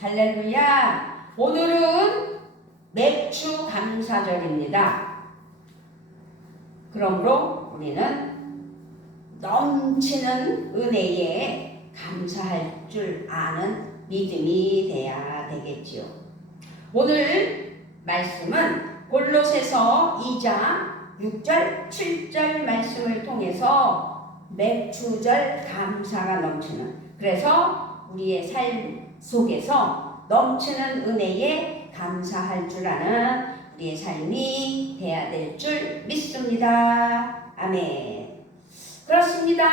할렐루야. 오늘은 맥주 감사절입니다. 그러므로 우리는 넘치는 은혜에 감사할 줄 아는 믿음이 돼야 되겠지요. 오늘 말씀은 골로새서 2장 6절 7절 말씀을 통해서 맥주절 감사가 넘치는, 그래서 우리의 삶 속에서 넘치는 은혜에 감사할 줄 아는 우리의 삶이 돼야 될 줄 믿습니다. 아멘. 그렇습니다.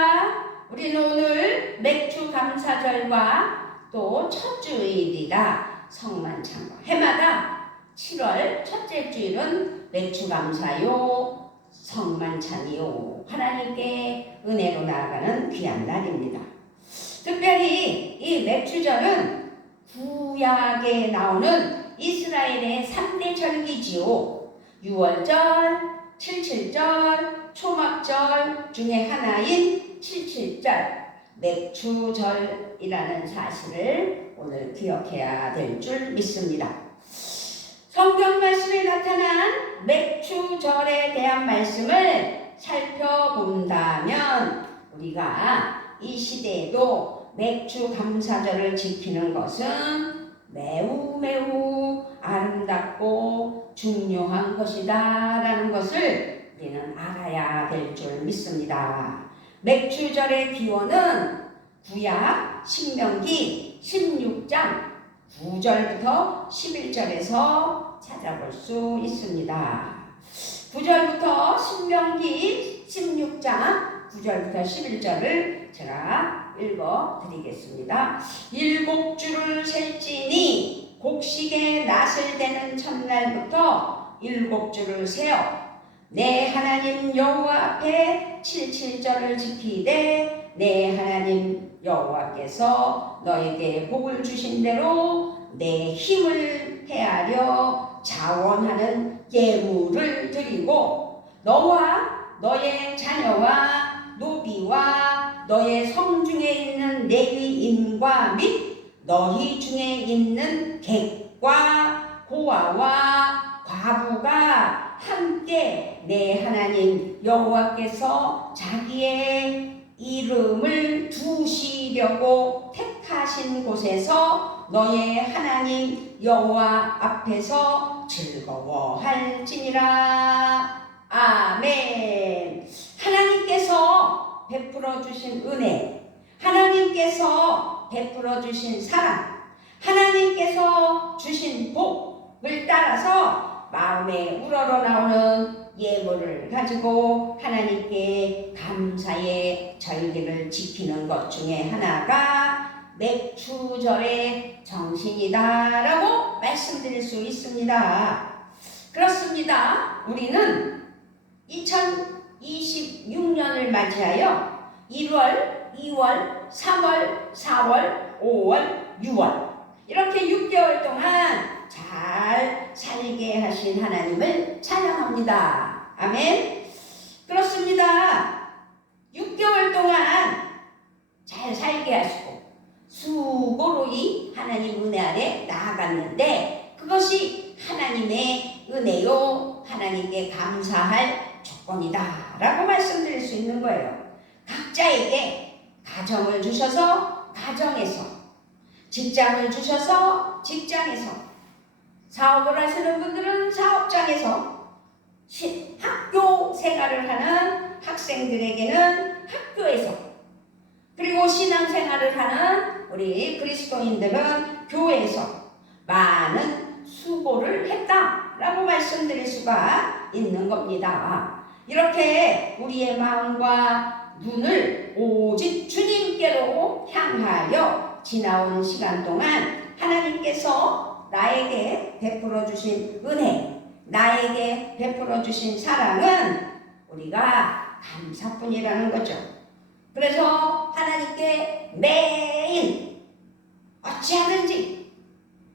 우리는 오늘 맥주 감사절과 또 첫 주일이라 성만찬과 해마다 7월 첫째 주일은 맥주 감사요, 성만찬이요, 하나님께 은혜로 나아가는 귀한 날입니다. 특별히 이 맥주절은 구약에 나오는 이스라엘의 3대 절기지요. 6월절, 77절, 초막절 중에 하나인 77절 맥주절이라는 사실을 오늘 기억해야 될 줄 믿습니다. 성경 말씀에 나타난 맥주절에 대한 말씀을 살펴본다면 우리가 이 시대에도 맥주 감사절을 지키는 것은 매우 아름답고 중요한 것이다 라는 것을 우리는 알아야 될 줄 믿습니다. 맥주절의 기원은 구약 신명기 16장 9절부터 11절에서 찾아볼 수 있습니다. 9절부터 신명기 16장 9절부터 11절을 제가 읽어 드리겠습니다. 7주를 셀지니 곡식의 낫을 대는 첫날부터 7주를 세어 내 하나님 여호와 앞에 77절을 지키되 내 하나님 여호와께서 너에게 복을 주신 대로 내 힘을 헤아려 자원하는 예물을 드리고 너와 너의 자녀와 노비와 너의 성중에 있는 레위인과 및 너희 중에 있는 객과 고아와 과부가 함께 내 하나님 여호와께서 자기의 이름을 두시려고 택하신 곳에서 너의 하나님 여호와 앞에서 즐거워할지니라. 아멘. 하나님께서 베풀어 주신 은혜, 하나님께서 베풀어 주신 사랑, 하나님께서 주신 복을 따라서 마음에 우러러 나오는 예물을 가지고 하나님께 감사의 절기를 지키는 것 중에 하나가 맥주절의 정신이다라고 말씀드릴 수 있습니다. 그렇습니다. 우리는 2026년을 맞이하여 1월, 2월, 3월, 4월, 5월, 6월 이렇게 6개월 동안 잘 살게 하신 하나님을 찬양합니다. 아멘. 그렇습니다. 6개월 동안 잘 살게 하시고 수고로이 하나님 은혜 아래 나아갔는데 그것이 하나님의 은혜요, 하나님께 감사할 조건이다 라고 말씀드릴 수 있는 거예요. 각자에게 가정을 주셔서 가정에서, 직장을 주셔서 직장에서, 사업을 하시는 분들은 사업장에서, 학교 생활을 하는 학생들에게는 학교에서, 그리고 신앙생활을 하는 우리 그리스도인들은 교회에서 많은 수고를 했다라고 말씀드릴 수가 있는 겁니다. 이렇게 우리의 마음과 눈을 오직 주님께로 향하여 지나온 시간 동안 하나님께서 나에게 베풀어 주신 은혜, 나에게 베풀어 주신 사랑은 우리가 감사뿐이라는 거죠. 그래서 하나님께 매일 어찌하든지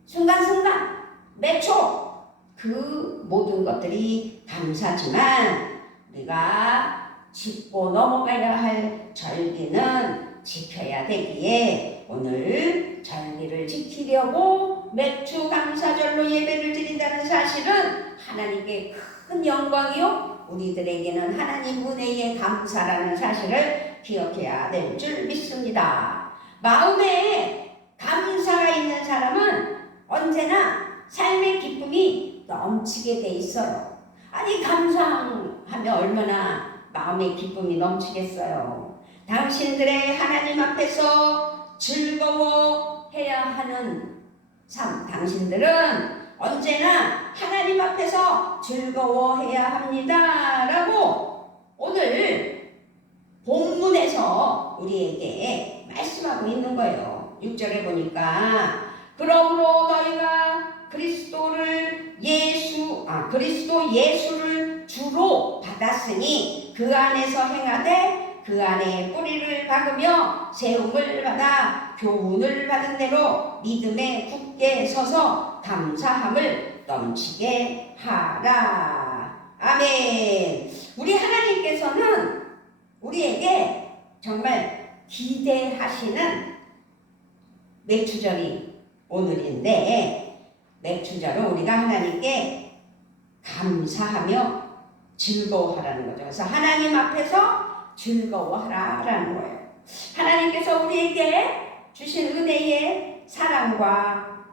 순간순간 매초 그 모든 것들이 감사지만 우리가 짚고 넘어가야 할 절기는 지켜야 되기에 오늘 절기를 지키려고 맥주 감사절로 예배를 드린다는 사실은 하나님께 큰 영광이요, 우리들에게는 하나님 은혜의 감사라는 사실을 기억해야 될 줄 믿습니다. 마음에 감사가 있는 사람은 언제나 삶의 기쁨이 넘치게 돼 있어요. 아니, 감사하면 얼마나 마음의 기쁨이 넘치겠어요. 당신들의 하나님 앞에서 즐거워해야 하는 삶, 당신들은 언제나 하나님 앞에서 즐거워해야 합니다 라고 오늘 본문에서 우리에게 말씀하고 있는 거예요. 6절에 보니까 그러므로 너희가 그리스도 예수를 주로 받았으니 그 안에서 행하되 그 안에 뿌리를 박으며 세움을 받아 교훈을 받은 대로 믿음에 굳게 서서 감사함을 넘치게 하라. 아멘. 우리 하나님께서는 우리에게 정말 기대하시는 맥주절이 오늘인데, 맥주절은 우리가 하나님께 감사하며 즐거워하라는 거죠. 그래서 하나님 앞에서 즐거워하라라는 거예요. 하나님께서 우리에게 주신 은혜의 사랑과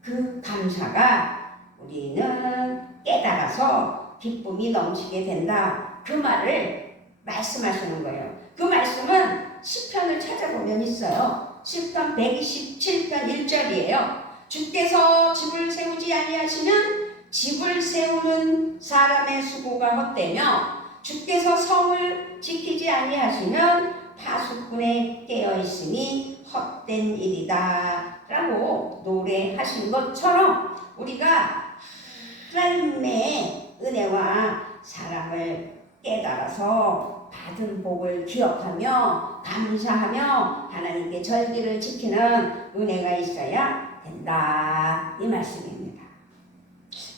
그 감사가 우리는 깨달아서 기쁨이 넘치게 된다, 그 말을 말씀하시는 거예요. 그 말씀은 시편을 찾아보면 있어요. 시편 127편 1절이에요. 주께서 집을 세우지 아니하시면 집을 세우는 사람의 수고가 헛되며 주께서 성을 지키지 아니하시면 파수꾼에 깨어있으니 헛된 일이다 라고 노래하신 것처럼 우리가 하나님의 은혜와 사랑을 깨달아서 받은 복을 기억하며 감사하며 하나님께 절기를 지키는 은혜가 있어야 된다, 이 말씀입니다.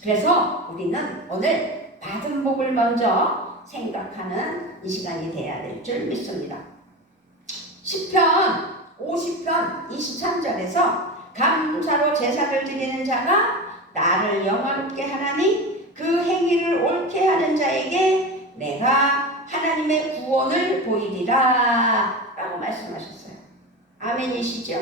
그래서 우리는 오늘 받은 복을 먼저 생각하는 이 시간이 돼야 될 줄 믿습니다. 시편 50편 23절에서 감사로 제사를 드리는 자가 나를 영화롭게 하나니 그 행위를 옳게 하는 자에게 내가 하나님의 구원을 보이리라 라고 말씀하셨어요. 아멘이시죠?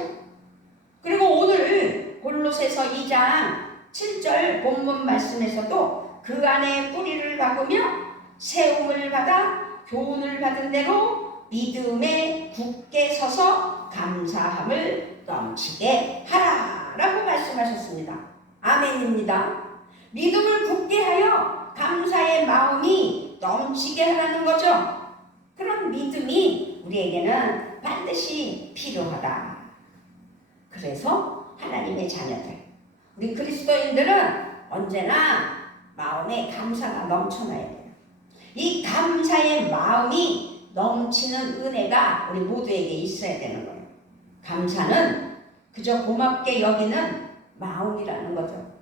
그리고 오늘 골로새서 2장 7절 본문 말씀에서도 그 안에 뿌리를 박으며 세움을 받아 교훈을 받은 대로 믿음에 굳게 서서 감사함을 넘치게 하라 라고 말씀하셨습니다. 아멘입니다. 믿음을 굳게 하여 감사의 마음이 넘치게 하라는 거죠. 그런 믿음이 우리에게는 반드시 필요하다. 그래서 하나님의 자녀들, 우리 그리스도인들은 언제나 마음에 감사가 넘쳐나야 돼요. 이 감사의 마음이 넘치는 은혜가 우리 모두에게 있어야 되는 거예요. 감사는 그저 고맙게 여기는 마음이라는 거죠.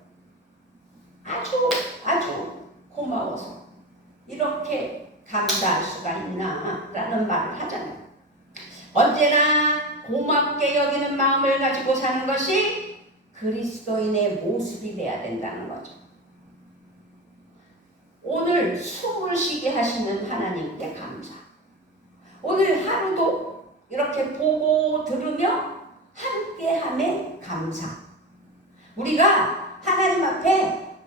아주 고마워서 이렇게 감사할 수가 있나 라는 말을 하잖아요. 언제나 고맙게 여기는 마음을 가지고 사는 것이 그리스도인의 모습이 돼야 된다는 거죠. 오늘 숨을 쉬게 하시는 하나님께 감사. 오늘 하루도 이렇게 보고 들으며 함께함에 감사. 우리가 하나님 앞에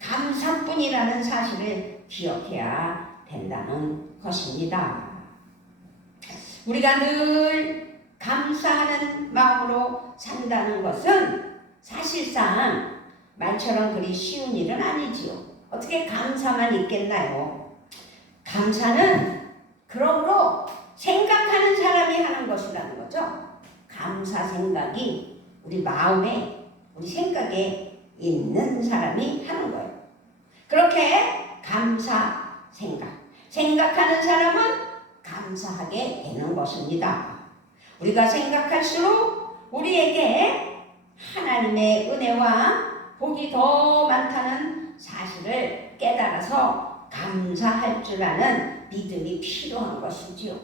감사뿐이라는 사실을 기억해야 된다는 것입니다. 우리가 늘 감사하는 마음으로 산다는 것은 사실상 말처럼 그리 쉬운 일은 아니지요. 어떻게 감사만 있겠나요? 감사는 그러므로 생각하는 사람이 하는 것이라는 거죠. 감사 생각이 우리 마음에, 우리 생각에 있는 사람이 하는 거예요. 그렇게 감사 생각하는 사람은 감사하게 되는 것입니다. 우리가 생각할수록 우리에게 하나님의 은혜와 복이 더 많다는 사실을 깨달아서 감사할 줄 아는 믿음이 필요한 것이지요.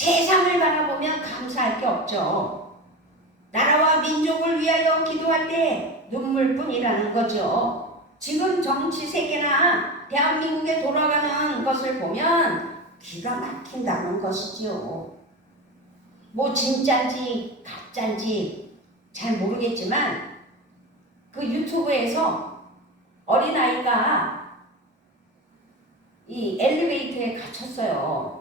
세상을 바라보면 감사할 게 없죠. 나라와 민족을 위하여 기도할 때 눈물뿐이라는 거죠. 지금 정치 세계나 대한민국에 돌아가는 것을 보면 기가 막힌다는 것이죠. 뭐 진짜인지 가짜인지 잘 모르겠지만 그 유튜브에서 어린아이가 이 엘리베이터에 갇혔어요.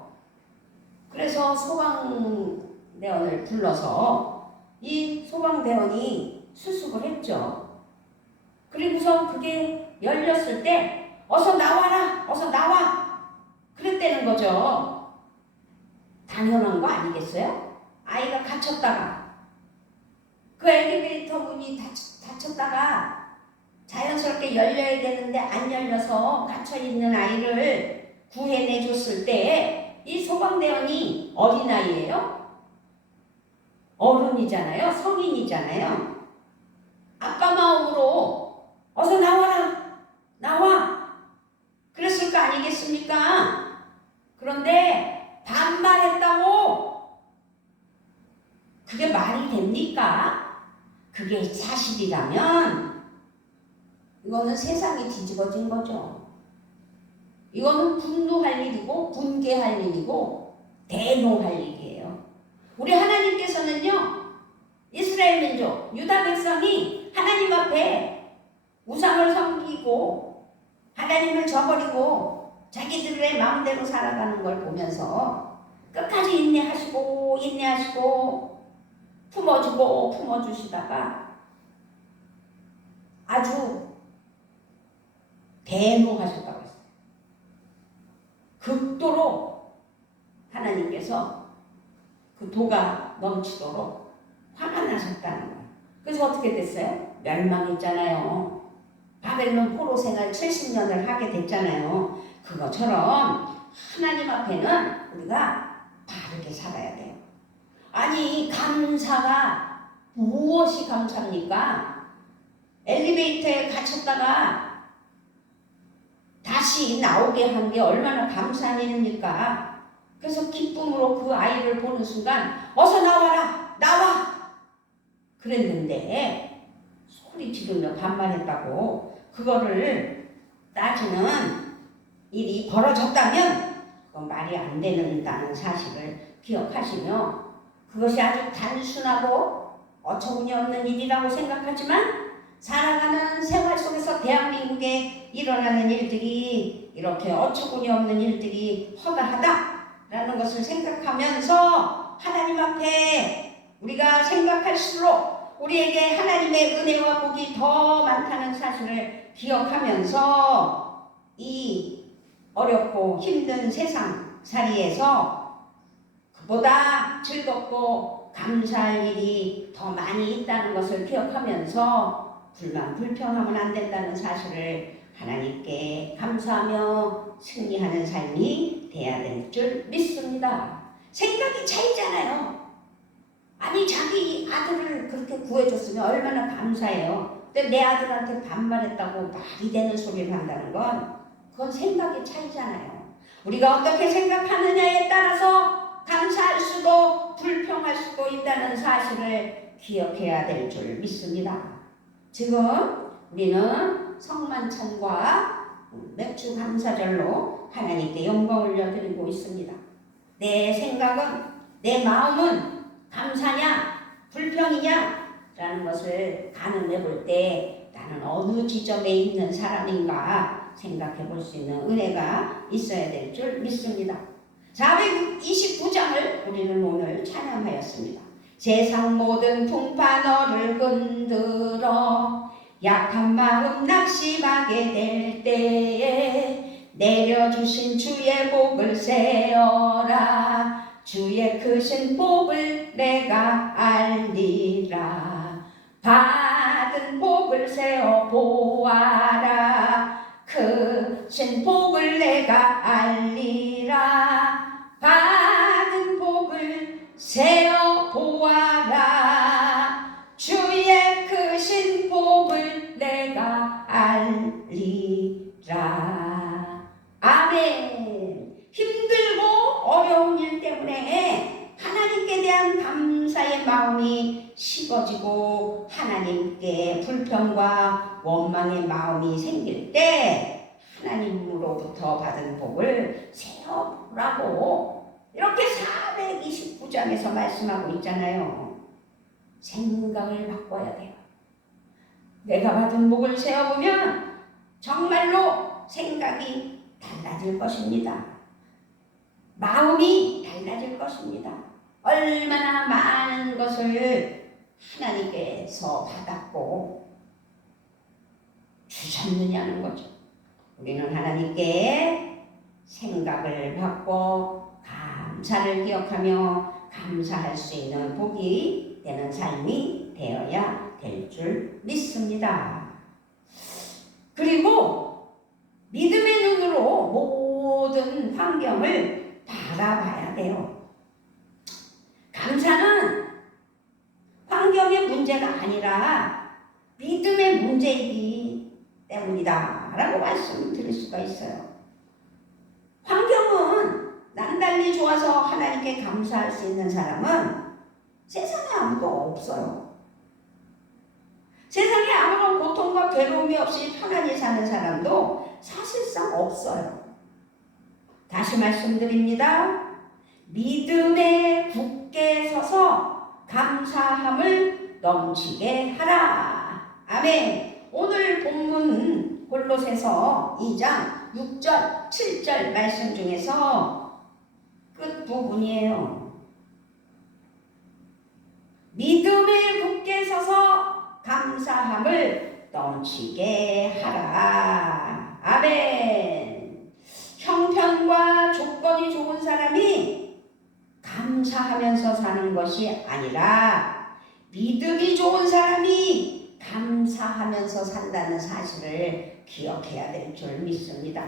그래서 소방대원을 불러서 이 소방대원이 수습을 했죠. 그리고서 그게 열렸을 때 어서 나와라! 어서 나와! 그랬다는 거죠. 당연한 거 아니겠어요? 아이가 갇혔다가 그 엘리베이터 문이 닫혔다가 자연스럽게 열려야 되는데 안 열려서 갇혀있는 아이를 구해내줬을 때 이 소방대원이 어린아이예요? 어른이잖아요. 성인이잖아요. 아빠 마음으로 어서 나와라! 나와! 그랬을 거 아니겠습니까? 그런데 반말했다고 그게 말이 됩니까? 그게 사실이라면 이거는 세상이 뒤집어진 거죠. 이거는 분노할 일이고 분개할 일이고 대노할 일이에요. 우리 하나님께서는요, 이스라엘 민족, 유다 백성이 하나님 앞에 우상을 섬기고 하나님을 저버리고 자기들의 마음대로 살아가는 걸 보면서 끝까지 인내하시고 품어주고 품어주시다가 아주 대노하셨다고 했어요. 극도로 하나님께서 그 도가 넘치도록 화가 나셨다는 거예요. 그래서 어떻게 됐어요? 멸망했잖아요. 바벨론 포로 생활 70년을 하게 됐잖아요. 그것처럼 하나님 앞에는 우리가 바르게 살아야 돼요. 아니, 감사가 무엇이 감사입니까? 엘리베이터에 갇혔다가 다시 나오게 한 게 얼마나 감사한 일입니까? 그래서 기쁨으로 그 아이를 보는 순간 어서 나와라! 나와! 그랬는데 소리 지르며 반말했다고 그거를 따지는 일이 벌어졌다면 그건 말이 안 된다는 사실을 기억하시며 그것이 아주 단순하고 어처구니 없는 일이라고 생각하지만 살아가는 생활 속에서 대한민국에 일어나는 일들이 이렇게 어처구니 없는 일들이 허다하다라는 것을 생각하면서 하나님 앞에 우리가 생각할수록 우리에게 하나님의 은혜와 복이 더 많다는 사실을 기억하면서 이 어렵고 힘든 세상살이에서 그보다 즐겁고 감사할 일이 더 많이 있다는 것을 기억하면서 불만 불평하면 안 된다는 사실을 하나님께 감사하며 승리하는 삶이 돼야 될 줄 믿습니다. 생각이 차이잖아요. 아니, 자기 아들을 그렇게 구해줬으면 얼마나 감사해요. 근데 내 아들한테 반말했다고 말이 되는 소리를 한다는 건 그건 생각이 차이잖아요. 우리가 어떻게 생각하느냐에 따라서 감사할 수도 불평할 수도 있다는 사실을 기억해야 될 줄 믿습니다. 지금 우리는 성만찬과 맥주 감사절로 하나님께 영광을 올려드리고 있습니다. 내 생각은, 내 마음은 감사냐 불평이냐 라는 것을 가늠해 볼 때 나는 어느 지점에 있는 사람인가 생각해 볼 수 있는 은혜가 있어야 될 줄 믿습니다. 429장을 우리는 오늘 찬양하였습니다. 세상 모든 풍파 너를 흔들어 약한 마음 낙심하게 될 때에 내려주신 주의 복을 세어라. 주의 크신 복을 내가 알리라. 받은 복을 세어 보아라. 크신 복을 내가 알리라. 받은 복을 세어 보아라. 주의 크신 복을 내가 알리라. 아멘. 힘들고 어려운 일 때문에 하나님께 대한 감사의 마음이 식어지고 하나님께 불평과 원망의 마음이 생길 때 하나님으로부터 받은 복을 세어보라고 이렇게 429장에서 말씀하고 있잖아요. 생각을 바꿔야 돼요. 내가 받은 복을 세어보면 정말로 생각이 달라질 것입니다. 마음이 달라질 것입니다. 얼마나 많은 것을 하나님께서 받았고 주셨느냐는 거죠. 우리는 하나님께 생각을 받고 감사를 기억하며 감사할 수 있는 복이 되는 삶이 되어야 될 줄 믿습니다. 그리고 믿음의 눈으로 모든 환경을 바라봐야 돼요. 감사는 환경의 문제가 아니라 믿음의 문제이기 때문이다 라고 말씀드릴 수가 있어요. 환경은 남달리 좋아서 하나님께 감사할 수 있는 사람은 세상에 아무도 없어요. 세상에 아무런 고통과 괴로움이 없이 편안히 사는 사람도 사실상 없어요. 다시 말씀드립니다. 믿음에 굳게 서서 감사함을 넘치게 하라. 아멘. 오늘 본문 골로새서 2장 6절 7절 말씀 중에서 끝부분이에요. 믿음에 굳게 서서 감사함을 넘치게 하라. 아멘. 형편과 조건이 좋은 사람이 감사하면서 사는 것이 아니라 믿음이 좋은 사람이 감사하면서 산다는 사실을 기억해야 될 줄 믿습니다.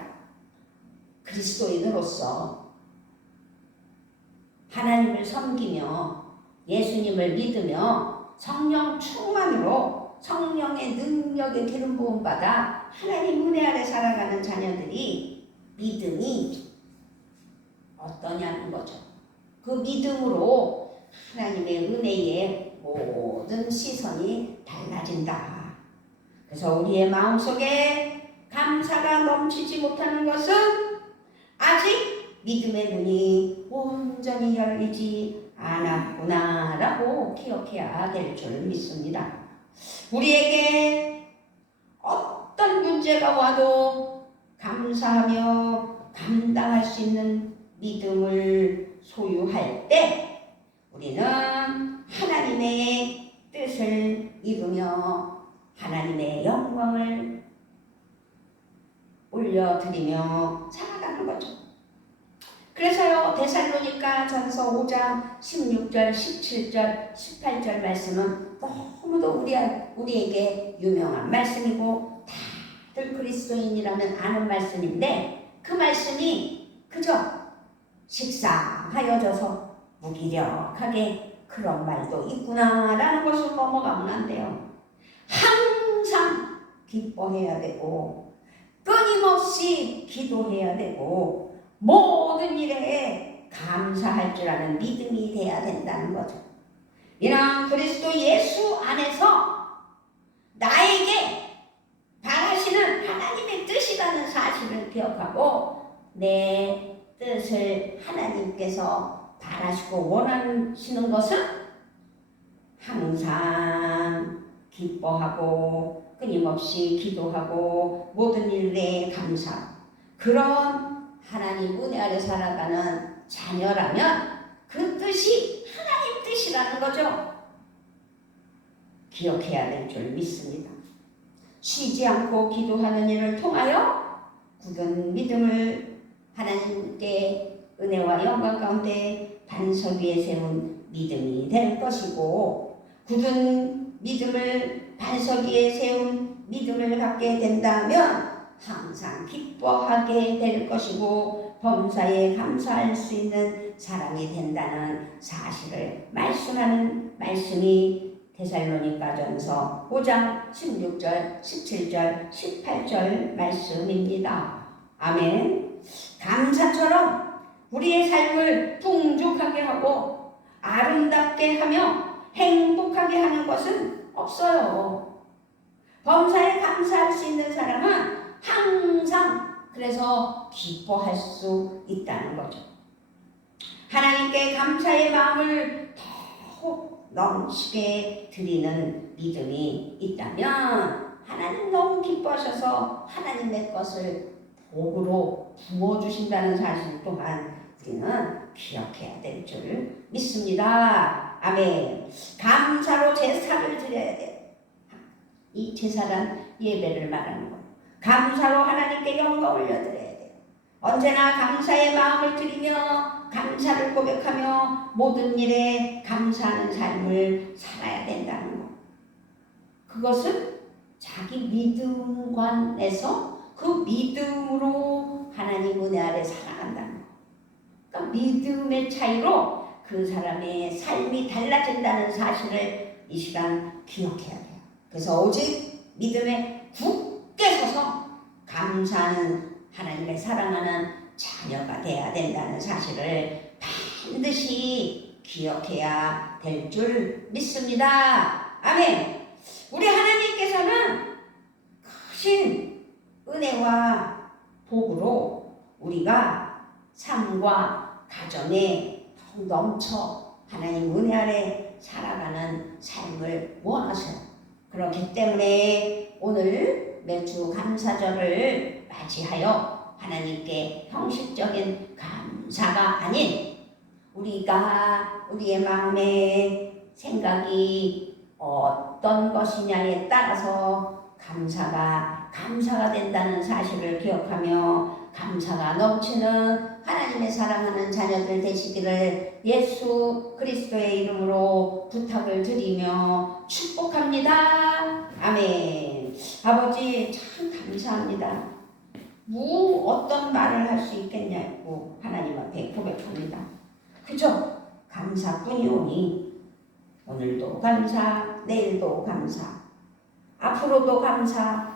그리스도인으로서 하나님을 섬기며 예수님을 믿으며 성령 충만으로 성령의 능력에 기름 부음 받아 하나님 은혜 아래 살아가는 자녀들이 믿음이 어떠냐는 거죠. 그 믿음으로 하나님의 은혜에 모든 시선이 달라진다. 그래서 우리의 마음속에 감사가 넘치지 못하는 것은 아직 믿음의 눈이 온전히 열리지 않았구나 라고 기억해야 될 줄 믿습니다. 우리에게 어떤 문제가 와도 감사하며 감당할 수 있는 믿음을 소유할 때 우리는 하나님의 뜻을 이루며 하나님의 영광을 올려드리며 살아가는 거죠. 그래서요, 데살로니가 전서 5장 16절, 17절, 18절 말씀은 너무도 우리에게 유명한 말씀이고 다들 그리스도인이라면 아는 말씀인데 그 말씀이 그저 식상하여져서 무기력하게 그런 말도 있구나라는 것을 넘어가면 안 돼요. 항상 기뻐해야 되고 끊임없이 기도해야 되고 모든 일에 감사할 줄 아는 믿음이 돼야 된다는 거죠. 이는 그리스도 예수 안에서 나에게 바라시는 하나님의 뜻이라는 사실을 기억하고 내 뜻을 하나님께서 바라시고 원하시는 것은 항상 기뻐하고 끊임없이 기도하고 모든 일에 감사, 그런 하나님 은혜 아래 살아가는 자녀라면 그 뜻이 하나님 뜻이라는 거죠. 기억해야 될 줄 믿습니다. 쉬지 않고 기도하는 일을 통하여 굳은 믿음을 하나님께 은혜와 영광 가운데 반석 위에 세운 믿음이 될 것이고, 굳은 믿음을 반석 위에 세운 믿음을 갖게 된다면 항상 기뻐하게 될 것이고 범사에 감사할 수 있는 사람이 된다는 사실을 말씀하는 말씀이 데살로니가전서 5장 16절, 17절, 18절 말씀입니다. 아멘. 감사처럼 우리의 삶을 풍족하게 하고 아름답게 하며 행복하게 하는 것은 없어요. 범사에 감사할 수 있는 사람은 항상 그래서 기뻐할 수 있다는 거죠. 하나님께 감사의 마음을 더욱 넘치게 드리는 믿음이 있다면 하나님 너무 기뻐하셔서 하나님의 것을 복으로 부어주신다는 사실 또한 우리는 기억해야 될 줄 믿습니다. 아멘. 감사로 제사를 드려야 돼요. 이 제사란 예배를 말하는 거예요. 감사로 하나님께 영광 올려드려야 돼요. 언제나 감사의 마음을 드리며 감사를 고백하며 모든 일에 감사하는 삶을 살아야 된다는 것. 그것은 자기 믿음관에서 그 믿음으로 하나님 은혜 아래 살아간다는 것. 그러니까 믿음의 차이로 그 사람의 삶이 달라진다는 사실을 이 시간 기억해야 돼요. 그래서 오직 믿음에 굳게 서서 감사하는 하나님을 사랑하는 자녀가 되어야 된다는 사실을 반드시 기억해야 될 줄 믿습니다. 아멘. 우리 하나님께서는 크신 은혜와 복으로 우리가 삶과 가정에 넘쳐 하나님 은혜 아래 살아가는 삶을 원하셔요. 그렇기 때문에 오늘 매주 감사절을 맞이하여 하나님께 형식적인 감사가 아닌 우리가 우리의 마음의 생각이 어떤 것이냐에 따라서 감사가 된다는 사실을 기억하며 감사가 넘치는 하나님의 사랑하는 자녀들 되시기를 예수 그리스도의 이름으로 부탁을 드리며 축복합니다. 아멘. 아버지 참 감사합니다. 어떤 말을 할 수 있겠냐고 하나님 앞에 고백합니다. 그죠? 감사뿐이오니 오늘도 감사, 내일도 감사, 앞으로도 감사,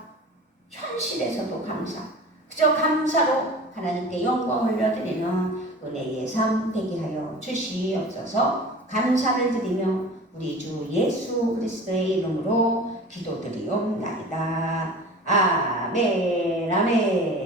현실에서도 감사. 그저 감사로 하나님께 영광을 올려드리는 은혜의 삶 되게 하여 주시옵소서. 감사를 드리며 우리 주 예수 그리스도의 이름으로 기도드리옵나이다. 아멘. 아멘.